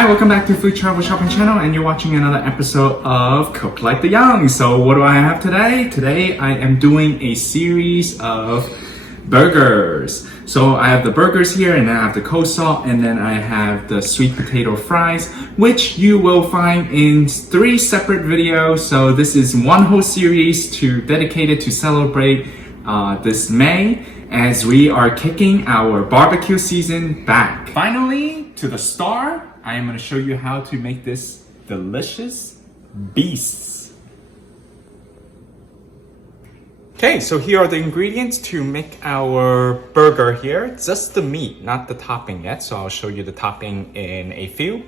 Hi, welcome back to Food Travel Shopping Channel, and you're watching another episode of Cook Like the Yeungs. So what do I have today? Today I am doing a series of burgers. So I have the burgers here, and then I have the coleslaw, and then I have the sweet potato fries, which you will find in 3 separate videos. So this is one whole series dedicated to celebrate this May, as we are kicking our barbecue season back. Finally, to the star, I am going to show you how to make this delicious beasts. Okay, so here are the ingredients to make our burger here. Just the meat, not the topping yet, so I'll show you the topping in a few.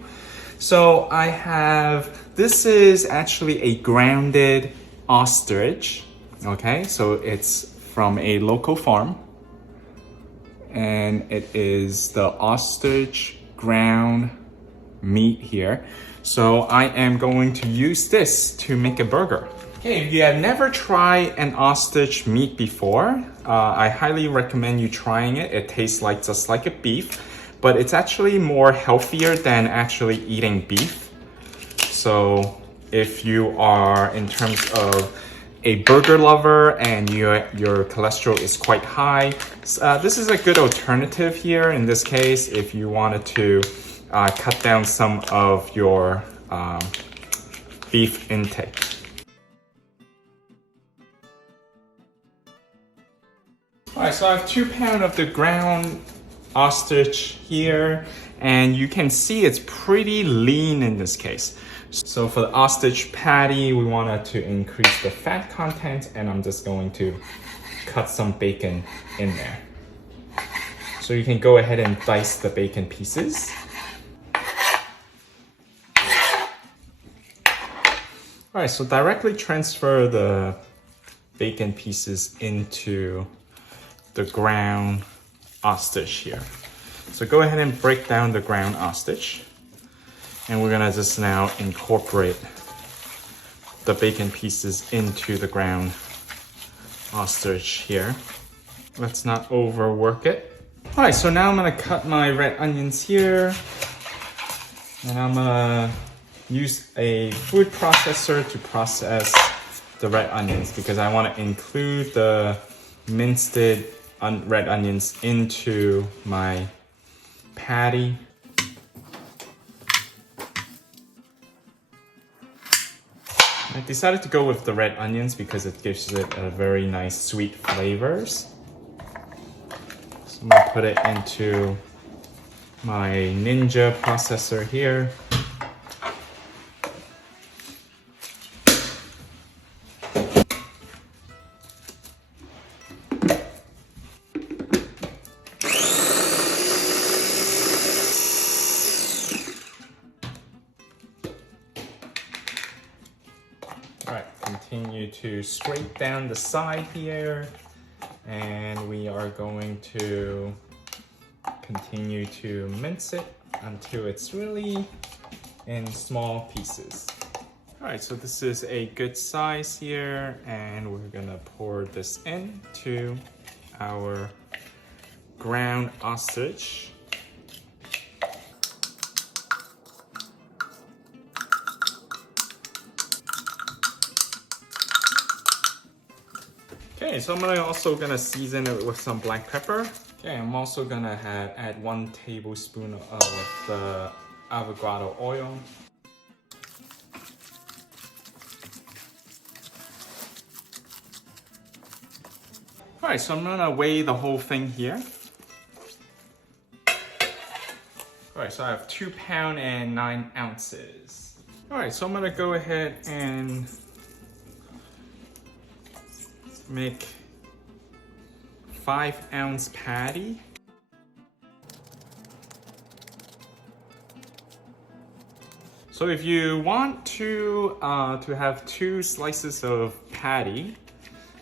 So I have, this is actually a grounded ostrich. Okay, so it's from a local farm, and it is the ostrich ground meat here. So I am going to use this to make a burger. Okay, if you have never tried an ostrich meat before, I highly recommend you trying it. It tastes just like a beef, but it's actually more healthier than actually eating beef. So if you are in terms of a burger lover and your cholesterol is quite high, this is a good alternative here in this case if you wanted to cut down some of your beef intake. Alright, so I have 2 pounds of the ground ostrich here, and you can see it's pretty lean in this case. So for the ostrich patty, we wanted to increase the fat content, and I'm just going to cut some bacon in there. So you can go ahead and dice the bacon pieces. Alright, so directly transfer the bacon pieces into the ground ostrich here. So go ahead and break down the ground ostrich. And we're gonna just now incorporate the bacon pieces into the ground ostrich here. Let's not overwork it. All right, so now I'm gonna cut my red onions here. And I'm gonna use a food processor to process the red onions because I wanna include the minced red onions into my patty. I decided to go with the red onions because it gives it a very nice sweet flavors. So I'm gonna put it into my Ninja processor here. Alright, continue to scrape down the side here, and we are going to continue to mince it until it's really in small pieces. Alright, so this is a good size here, and we're gonna pour this into our ground ostrich. Okay, so I'm also gonna season it with some black pepper. Okay, I'm also gonna add 1 tablespoon of the avocado oil. All right, so I'm gonna weigh the whole thing here. All right, so I have 2 pounds and 9 ounces. All right, so I'm gonna go ahead and make 5-ounce patty. So if you want to have 2 slices of patty,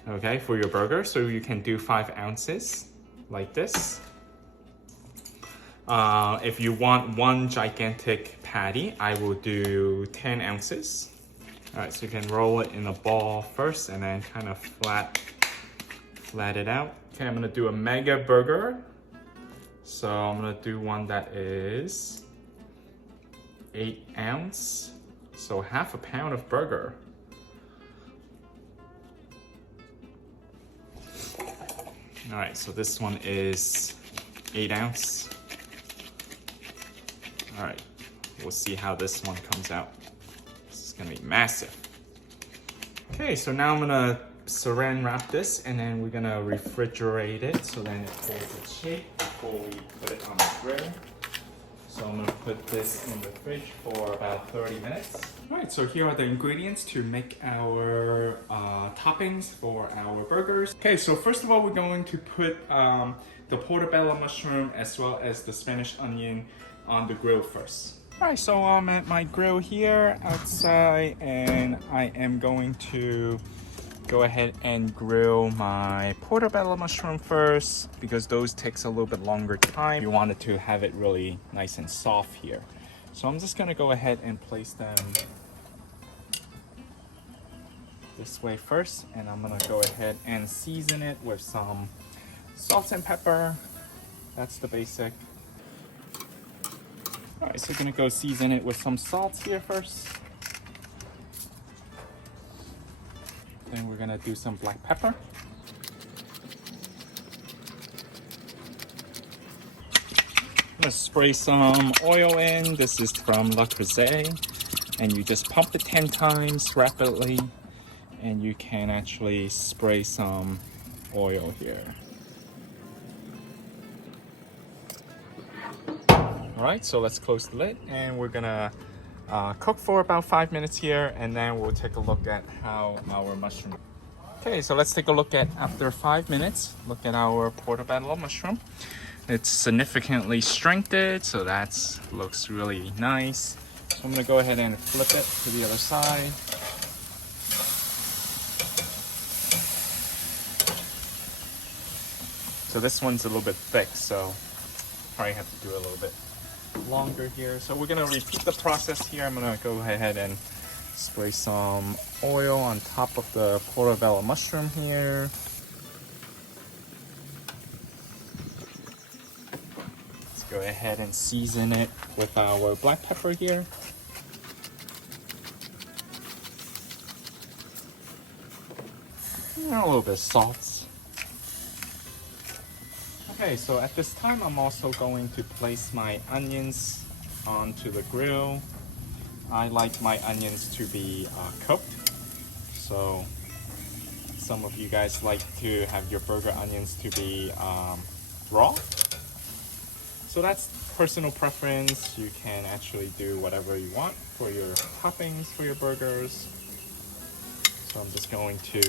okay, for your burger, so you can do 5 ounces like this. If you want 1 gigantic patty, I will do 10 ounces. All right, so you can roll it in a ball first and then kind of flat it out. Okay, I'm gonna do a mega burger. So I'm gonna do one that is 8 ounce, so half a pound of burger. All right, so this one is 8 ounce. All right, we'll see how this one comes out. This is gonna be massive. Okay, so now I'm gonna saran wrap this and then we're gonna refrigerate it so then it holds its shape before we put it on the grill. So I'm gonna put this in the fridge for about 30 minutes. All right, so here are the ingredients to make our toppings for our burgers. Okay, so first of all, we're going to put the portobello mushroom as well as the Spanish onion on the grill first. All right, so I'm at my grill here outside and I am going to go ahead and grill my portobello mushroom first because those takes a little bit longer time. You wanted to have it really nice and soft here. So I'm just gonna go ahead and place them this way first, and I'm gonna go ahead and season it with some salt and pepper. That's the basic. All right, so I'm gonna go season it with some salt here first. Then we're gonna do some black pepper. I'm gonna spray some oil in. This is from Le Creuset, and you just pump it 10 times rapidly, and you can actually spray some oil here. All right, so let's close the lid, and we're gonna cook for about 5 minutes here, and then we'll take a look at how our mushroom. Okay, so let's take a look at after 5 minutes. Look at our portobello mushroom. It's significantly strengthened, so that looks really nice. So I'm gonna go ahead and flip it to the other side. So this one's a little bit thick, so probably have to do a little bit longer here. So we're gonna repeat the process here. I'm gonna go ahead and spray some oil on top of the portobello mushroom here. Let's go ahead and season it with our black pepper here. And a little bit of salt. Okay, so at this time, I'm also going to place my onions onto the grill. I like my onions to be cooked. So some of you guys like to have your burger onions to be raw. So that's personal preference. You can actually do whatever you want for your toppings for your burgers. So I'm just going to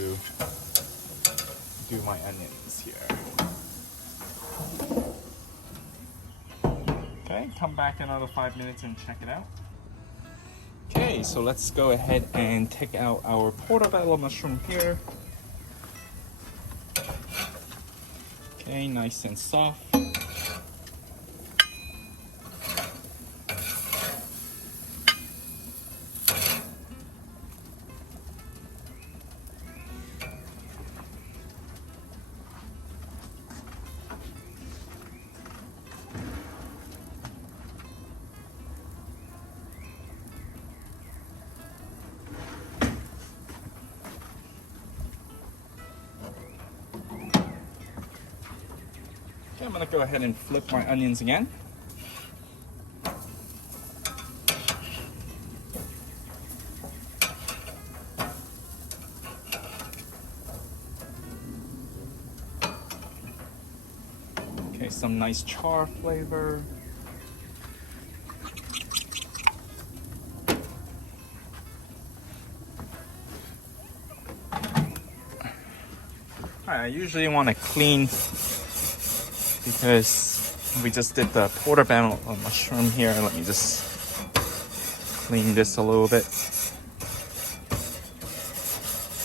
do my onions here. Okay, come back another 5 minutes and check it out. Okay, so let's go ahead and take out our portobello mushroom here. Okay, nice and soft. Okay, I'm gonna go ahead and flip my onions again. Okay, some nice char flavor. I usually want to clean because we just did the portobello mushroom here. Let me just clean this a little bit.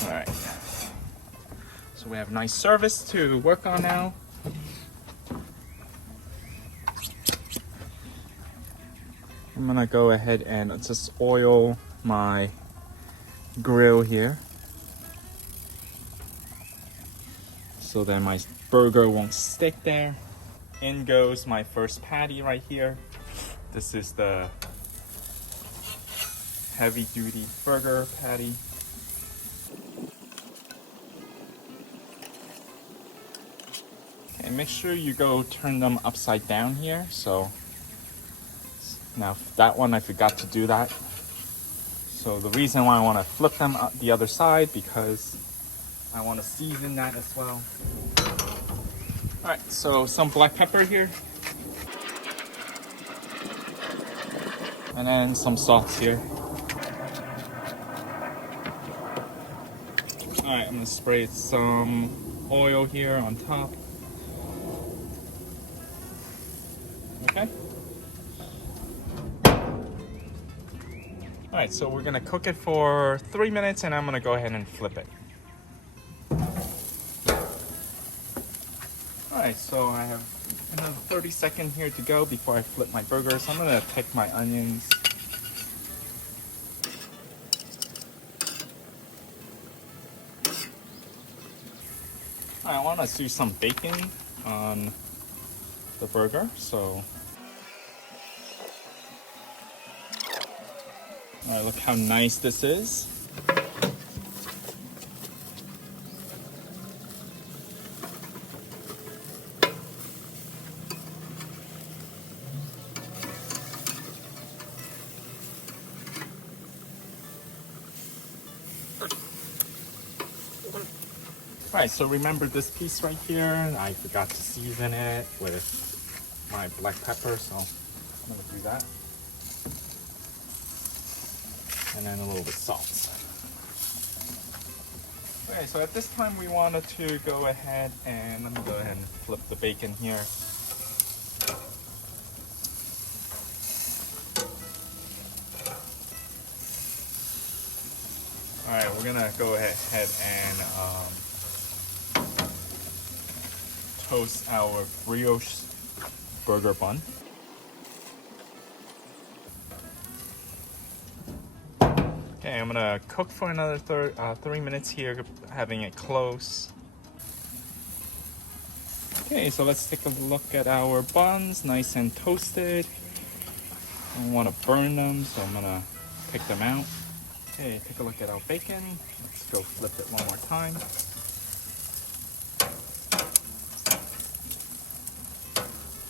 All right. So we have nice service to work on now. I'm gonna go ahead and just oil my grill here so that my burger won't stick there. In goes my first patty right here. This is the heavy duty burger patty. Okay, make sure you go turn them upside down here. So now that one I forgot to do that. So the reason why I want to flip them up the other side, because I want to season that as well. All right, so some black pepper here. And then some salt here. All right, I'm gonna spray some oil here on top. Okay. All right, so we're gonna cook it for 3 minutes and I'm gonna go ahead and flip it. All right, so I have another 30 seconds here to go before I flip my burger. So I'm gonna take my onions. All right, I wanna do some bacon on the burger, so. All right, look how nice this is. All right, so remember this piece right here, I forgot to season it with my black pepper, so I'm gonna do that. And then a little bit of salt. Okay, so at this time we wanted to go ahead and let me go ahead and flip the bacon here. All right, we're gonna go ahead and toast our brioche burger bun. Okay, I'm gonna cook for another 3 minutes here, having it close. Okay, so let's take a look at our buns, nice and toasted. I don't want to burn them, so I'm gonna pick them out. Okay, take a look at our bacon. Let's go flip it one more time.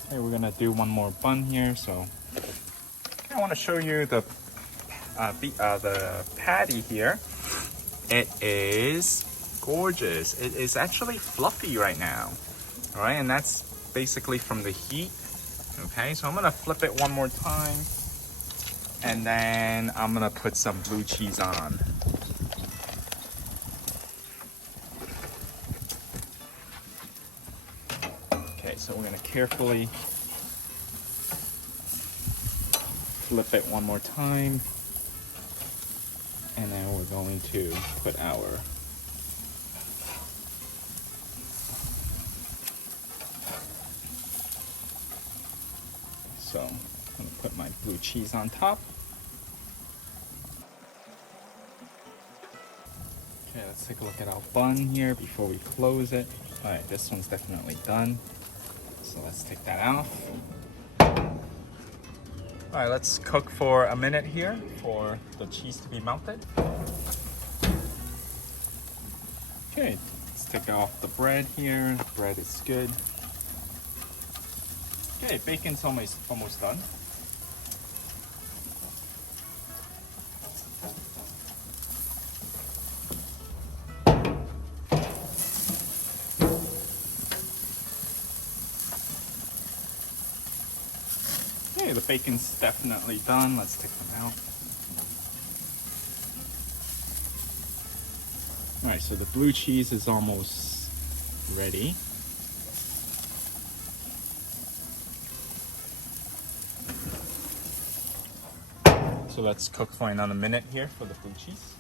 Okay, we're gonna do one more bun here. So I want to show you the patty here. It is gorgeous. It is actually fluffy right now. All right, and that's basically from the heat. Okay, so I'm gonna flip it one more time, and then I'm gonna put some blue cheese on. Okay, so we're gonna carefully flip it one more time, and then we're going to put our so I'm gonna put my blue cheese on top. Okay, let's take a look at our bun here before we close it. All right, this one's definitely done. So let's take that off. All right, let's cook for a minute here for the cheese to be melted. Okay, let's take off the bread here. The bread is good. Okay, bacon's almost done. Okay, the bacon's definitely done. Let's take them out. All right, so the blue cheese is almost ready. So let's cook for another minute here for the blue cheese.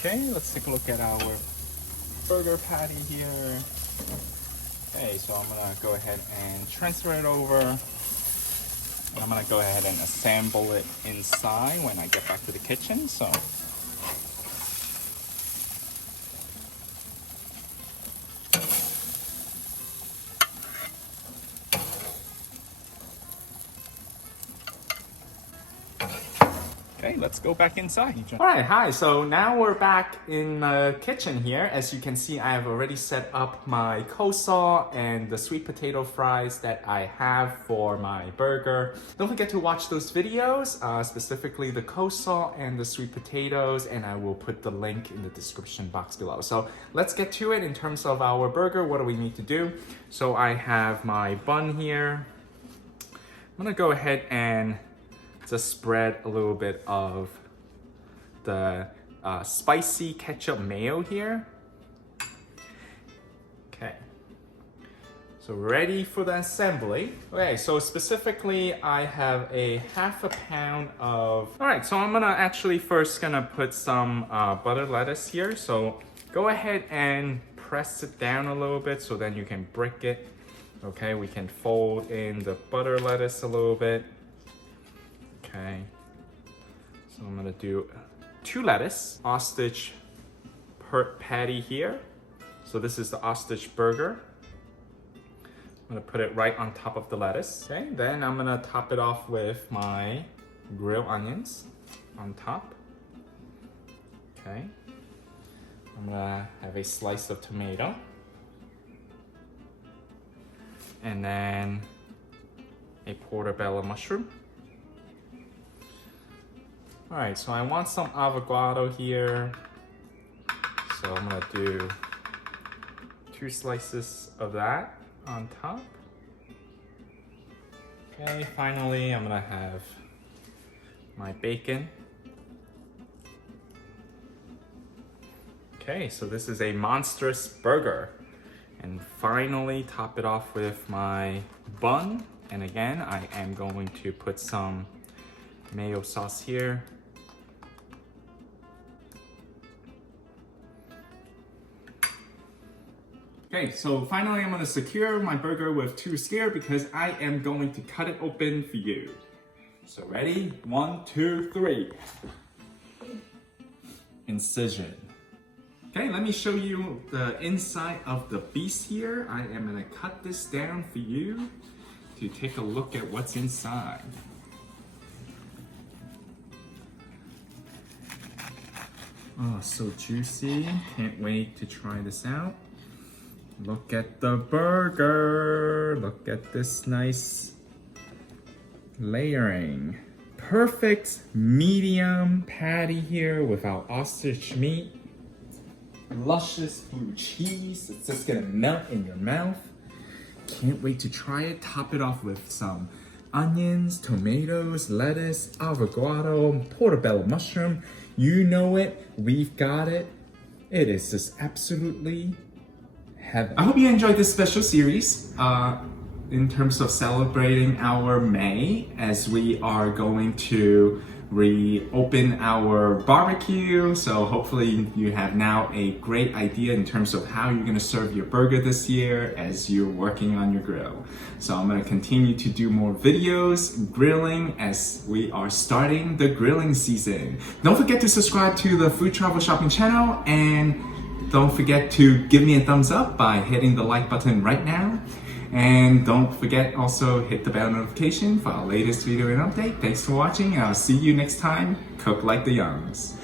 Okay, let's take a look at our burger patty here. Okay, so I'm gonna go ahead and transfer it over. And I'm gonna go ahead and assemble it inside when I get back to the kitchen. So Okay, let's go back inside. All right, hi. So now we're back in the kitchen here. As you can see, I have already set up my coleslaw and the sweet potato fries that I have for my burger. Don't forget to watch those videos, specifically the coleslaw and the sweet potatoes, and I will put the link in the description box below. So let's get to it in terms of our burger. What do we need to do? So I have my bun here. I'm gonna go ahead and just spread a little bit of the spicy ketchup mayo here. Okay, so ready for the assembly. Okay, so specifically I have a half a pound of, all right, so I'm actually first gonna put some butter lettuce here. So go ahead and press it down a little bit so then you can break it. Okay, we can fold in the butter lettuce a little bit. Okay, so I'm gonna do 2 lettuce, ostrich patty here. So this is the ostrich burger. I'm gonna put it right on top of the lettuce. Okay, then I'm gonna top it off with my grilled onions on top. Okay, I'm gonna have a slice of tomato. And then a portobello mushroom. All right, so I want some avocado here. So I'm gonna do 2 slices of that on top. Okay, finally I'm gonna have my bacon. Okay, so this is a monstrous burger. And finally top it off with my bun. And again, I am going to put some mayo sauce here. Okay, so finally I'm gonna secure my burger with 2 skewers because I am going to cut it open for you. So ready? 1, 2, 3. Incision. Okay, let me show you the inside of the beast here. I am gonna cut this down for you to take a look at what's inside. Oh, so juicy. Can't wait to try this out. Look at the burger. Look at this nice layering. Perfect medium patty here with our ostrich meat. Luscious blue cheese. It's just gonna melt in your mouth. Can't wait to try it. Top it off with some onions, tomatoes, lettuce, avocado, portobello mushroom. You know it. We've got it. It is just absolutely heaven. I hope you enjoyed this special series in terms of celebrating our May, as we are going to reopen our barbecue. So hopefully you have now a great idea in terms of how you're gonna serve your burger this year as you're working on your grill. So I'm gonna continue to do more videos grilling as we are starting the grilling season. Don't forget to subscribe to the Food Travel Shopping channel, and don't forget to give me a thumbs up by hitting the like button right now. And don't forget also hit the bell notification for our latest video and update. Thanks for watching, and I'll see you next time. Cook like the Yeungs.